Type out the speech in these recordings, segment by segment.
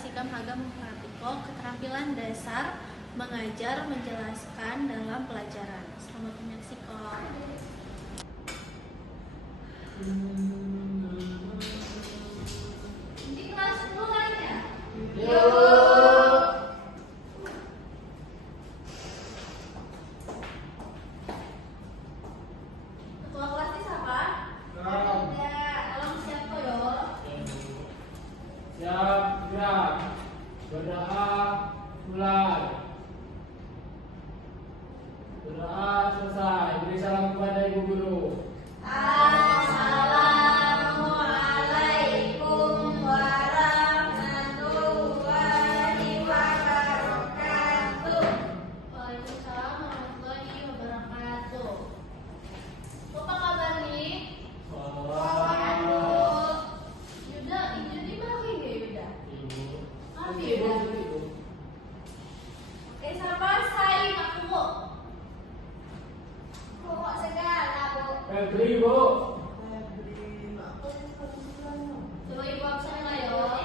Sikam Haga Mempratiko keterampilan dasar mengajar menjelaskan dalam pelajaran. Selamat menyaksikan. Di kelas mulai ya? Ketua kelasnya siapa? Tolong siapa yo? Siap, gerak. Berdoa, mulai. Berdoa selesai. Beri salam kepada ibu guru. Assalamualaikum warahmatullahi wabarakatuh. Waalaikumsalam warahmatullahi wabarakatuh. Apa kabar nih? Yuda, ini bagi ya Yuda? Ibu. Maaf ya Yuda. Oke, sama saya aku. Kok segala, Bu? Febri, Bu. Coba ibu absen lah yo.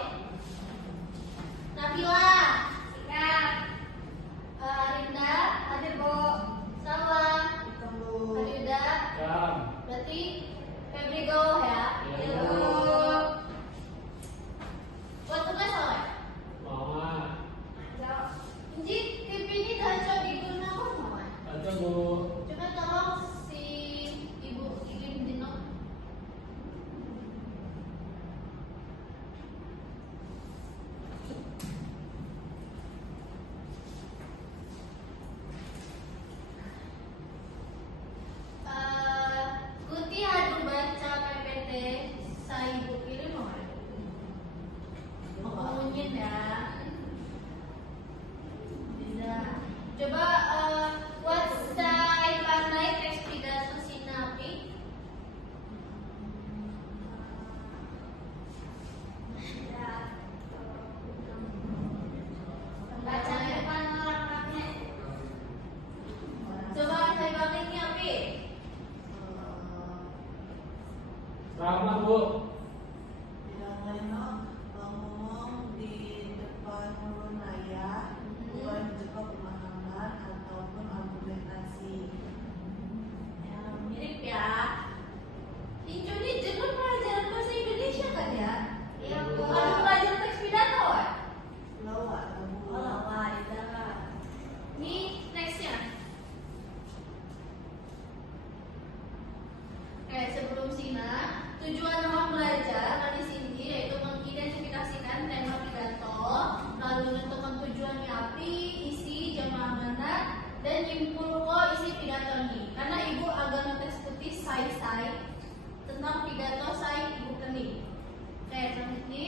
Nabila, Sikap. Rinda, Hadir, Bu. Salwa, Yuda. Jam. Berarti Febri go ya. Iya. Buat tugas oleh. Mama. Inji TV ini daco digunakan mau. Baca, Bu. Coba tolong si ibu kirim jenok. Guti adu baca PPT saya ibu kirim mau. Mau ngomongin ya. Bisa. Coba WhatsApp pandai teks pidato sinapi. Bacanya kan orangnya. Coba saya bakingnya api. Selamat, Bu. Ngomong di depan mulut ayah, bukan juga pemahaman ataupun argumentasi. Ya, mirip ya. Ini jenuh pelajaran bahasa Indonesia kan ya? Iya, Bu. Bukan pelajaran teks pidato ya? Lawa, lawa. Oh, wah, ini nextnya. Oke, sebelum Sina, tujuan dalam belajar tadi Cindy yaitu mengidentifikasikan tema pidato, lalu menentukan tujuannya apa, isi, jamaah mana, dan nyimpul isi pidato ini. Karena ibu agak ngetes putih say tentang pidato ibu kening. Oke, selanjutnya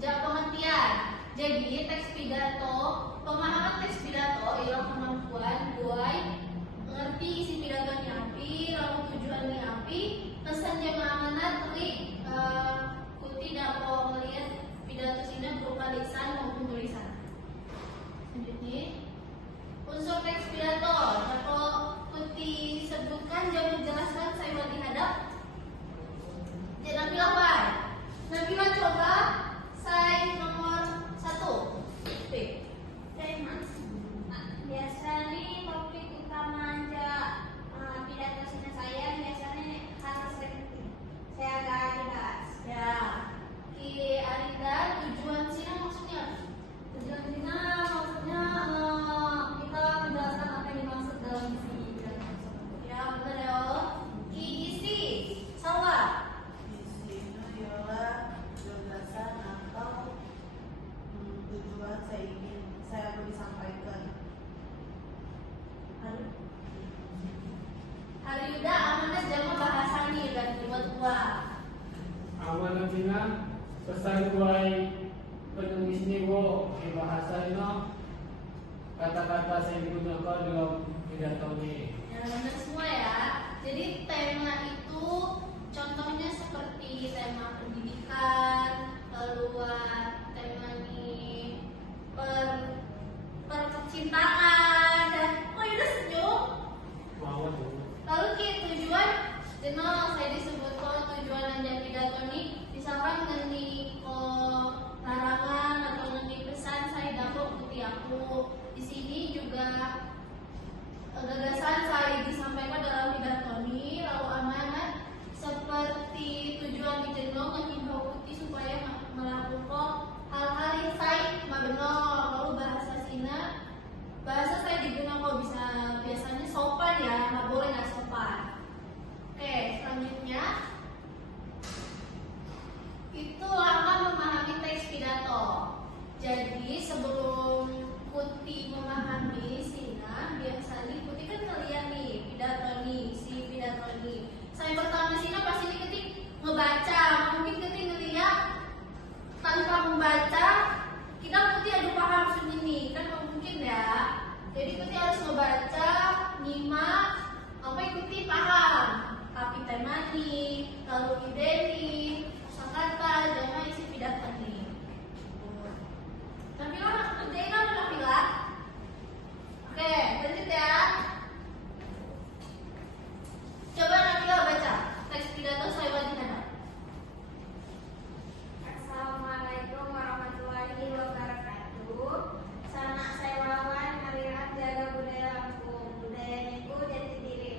jawab pengertian. Jadi teks pidato, pemahaman teks pidato ialah kemampuan buai mengerti isi pidatonya api, lalu tujuannya api, pesan jamaah mana teri kuti dapat melihat pidato sini berupa lisan maupun tulisan. Selanjutnya unsur teks pidato, dapat kuti sebutkan jauh menjelaskan saya buat dihadap. Jadi Nabila Wan, Nabila coba saya nomor 1 B. Tema. Biasanya topik utama aja pidato sini saya biasanya harus penting. Saya agak dibahas. Ya, Ki Arida, tujuan sini maksudnya? Tujuan Cina maksudnya kita menjelaskan apa yang dimaksud dalam isi pidato tersebut. Ya, benar ya. Ki isi, Salwa. Isinya ialah gagasan atau tujuan saya mau disampaikan. Hari Yuda amanah jama bahasa nih dan buat tua. Amanah Cina, pesan buai penulis ini, Bu. Di bahasa ini, kata-kata saya digunakan dalam pidato ini. Ya, benar semua ya. Jadi tema itu contohnya seperti tema pendidikan, lalu tema ini percintaan dan Yuda senyum. Mau, Bu. Lalu ki tujuan jenol saya disebut tujuan dan pidato ini misalkan ngeni larangan Jadi sebelum Putih memahami Sina, biasanya Putih kan ngeliat nih pidato nih, si pidato nih. Saya pertama Sina pasti diketik ngebaca, mungkin ketik ngeliat tanpa membaca kita Putih aduh paham sendiri kan nggak mungkin ya. Jadi Putih harus ngebaca, nyimak, sampai Putih paham. Kapitan mani, lalu ide nih, kosakata, jangan isi pidato nih. Nabila kerjain apa Nabila? Oke, lanjut ya. Coba Nabila baca teks pidato saya wajib hadap. Assalamualaikum warahmatullahi wabarakatuh. Sanak saya lawan marilah jaga budaya Lampung. Budaya niku jati diri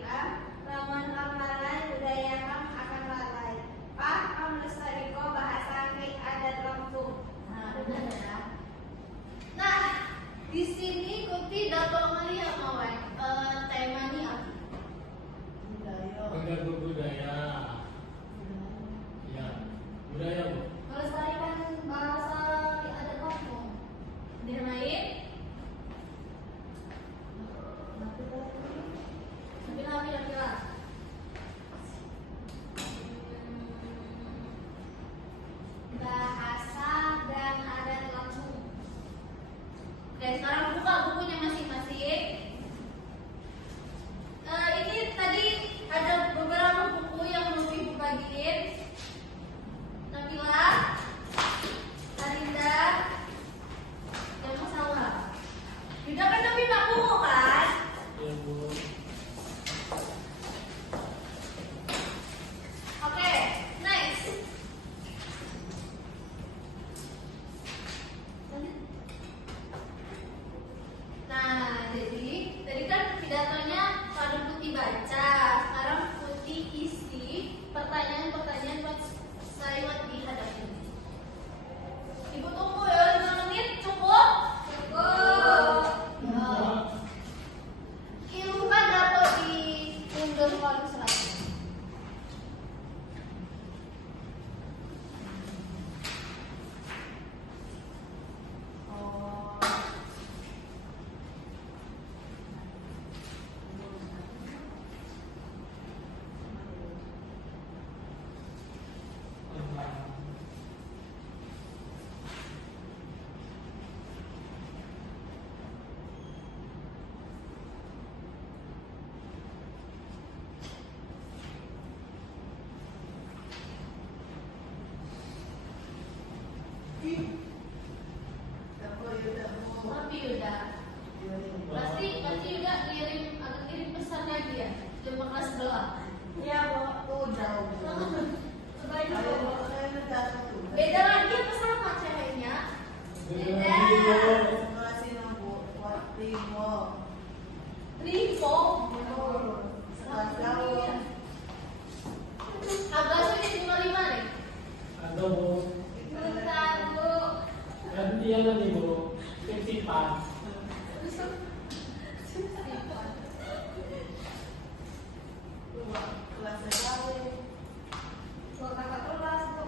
lamun kam lalai budaya kam akan lalai. Pak kam lestariko bahasa adat Lampung. Nah, udah ya. Nah, di sini Kuti dapat ngeliat mawai temanya apa? Budaya. Pengganggu budaya. Ya, budaya Bu. Melestarikan bahasa adat Lampung. Dia lain? Nabila. Bahasa dan adat Lampung. Oke, sekarang buka bukunya masing-masing. Ini tadi ada beberapa buku yang mau ibu bagiin. Nabila, Arinda, jangan masalah. Yuda kan tapi Pak buku kan? Iya Bu. Oke, next. Nah, jadi tadi kan pidatonya pada Putih baca, sekarang Putih isi pertanyaan-pertanyaan buat saya buat dihadapi. Ibu tunggu ya 5 menit cukup? Cukup. Ya. Ilmu kan dapat diundur paling selesai. Oh. Tapi udah pasti udah kirim pesan lagi ya jam kelas doang. Iya, Bu. Oh, jauh. Sebanyak Ayo, apa? saya minta satu. Beda lagi apa sama ceweknya? Beda lagi, Bu. Kasih nomor buat Timo. Rivo. Setelah jauh. Agak sulit 55 nih. Ada Bu. Bentar, Bu. Gantian nanti Bu. Titipan. Kelas jauh. Dua kakak kelas, Bu.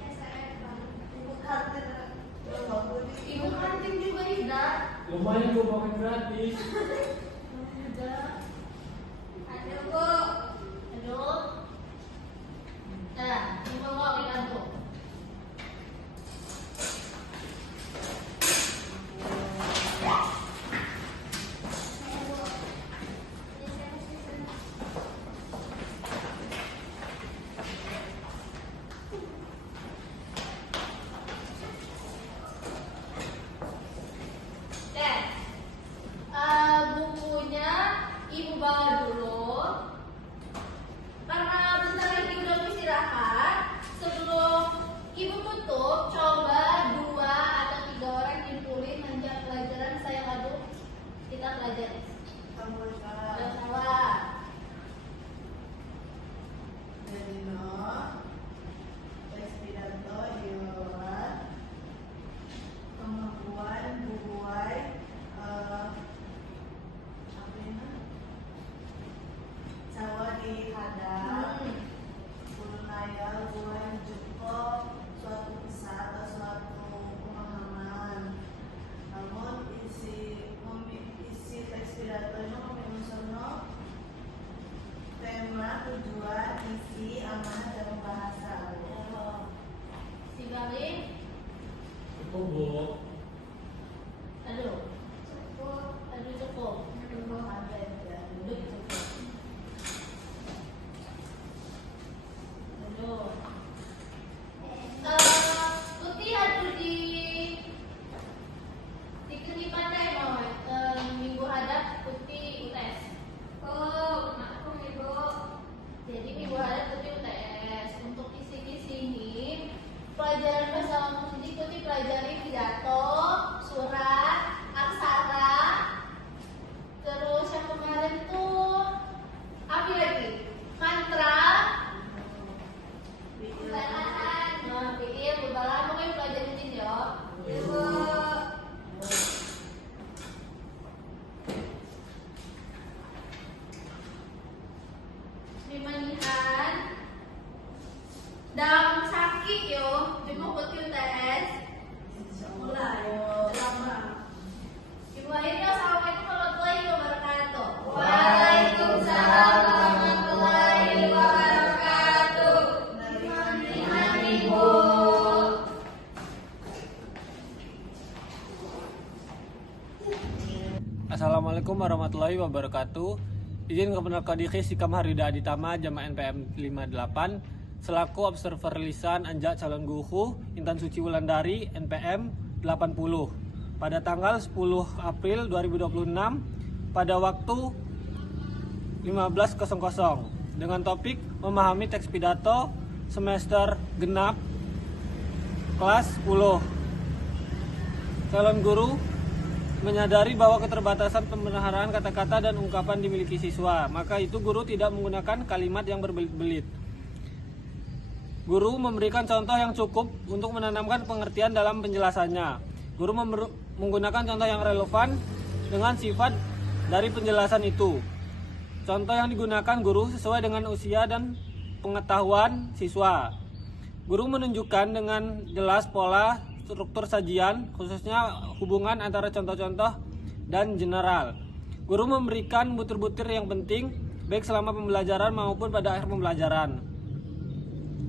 Ya, saya Ibu kantin. Ibu kantin juga tidak. Lumayan Bu pakai gratis. Udah. ada, Bu. Aduh. Nah, ini bawa ke kantor. Saya, Bu. Ini saya mesti senang. Buku Oh, Bu. Aduh, Cukup. aduh cukup. Cukup. Duduk cukup. Aduh. Putih aduh di kelipatai mau minggu hadap putih UTS. Oh, maklum Ibu. Jadi minggu hadap putih UTS. Untuk kisi-kisi ini pelajaran bahasa langsung putih pelajari pidato, surat, aksara. Terus yang kemarin tuh apa lagi? Mantra. Nah, pikir udah lama kan pelajarin ini ya. Ibu. Dimanihan dalam sakit yo, cuma putih UTS. Mulai. Dimulai assalamualaikum warahmatullahi wabarakatuh. Waalaikumsalam warahmatullahi wabarakatuh. Dimanihan Ibu. Assalamualaikum warahmatullahi wabarakatuh. Izin kepada Kadiki Sikam Harida Aditama Jamaah NPM 58 selaku observer lisan anjak calon guru Intan Suci Wulandari NPM 80 pada tanggal 10 April 2026 pada waktu 15.00 dengan topik memahami teks pidato semester genap kelas 10. Calon guru menyadari bahwa keterbatasan pemeliharaan kata-kata dan ungkapan dimiliki siswa, maka itu guru tidak menggunakan kalimat yang berbelit-belit. Guru memberikan contoh yang cukup untuk menanamkan pengertian dalam penjelasannya. Guru menggunakan contoh yang relevan dengan sifat dari penjelasan itu. Contoh yang digunakan guru sesuai dengan usia dan pengetahuan siswa. Guru menunjukkan dengan jelas pola struktur sajian, khususnya hubungan antara contoh-contoh dan general. Guru memberikan butir-butir yang penting, baik selama pembelajaran maupun pada akhir pembelajaran.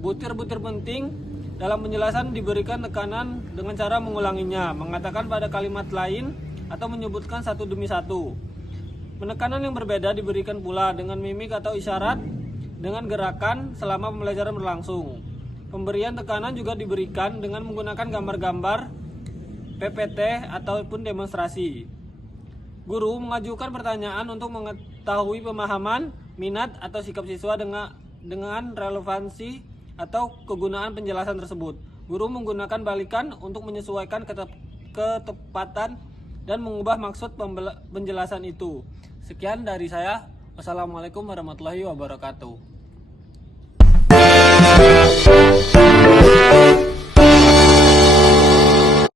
Butir-butir penting dalam penjelasan diberikan tekanan dengan cara mengulanginya, mengatakan pada kalimat lain, atau menyebutkan satu demi satu. Penekanan yang berbeda diberikan pula dengan mimik atau isyarat, dengan gerakan selama pembelajaran berlangsung. Pemberian tekanan juga diberikan dengan menggunakan gambar-gambar, PPT, ataupun demonstrasi. Guru mengajukan pertanyaan untuk mengetahui pemahaman, minat, atau sikap siswa dengan relevansi atau kegunaan penjelasan tersebut. Guru menggunakan balikan untuk menyesuaikan ketepatan dan mengubah maksud penjelasan itu. Sekian dari saya. Wassalamualaikum warahmatullahi wabarakatuh.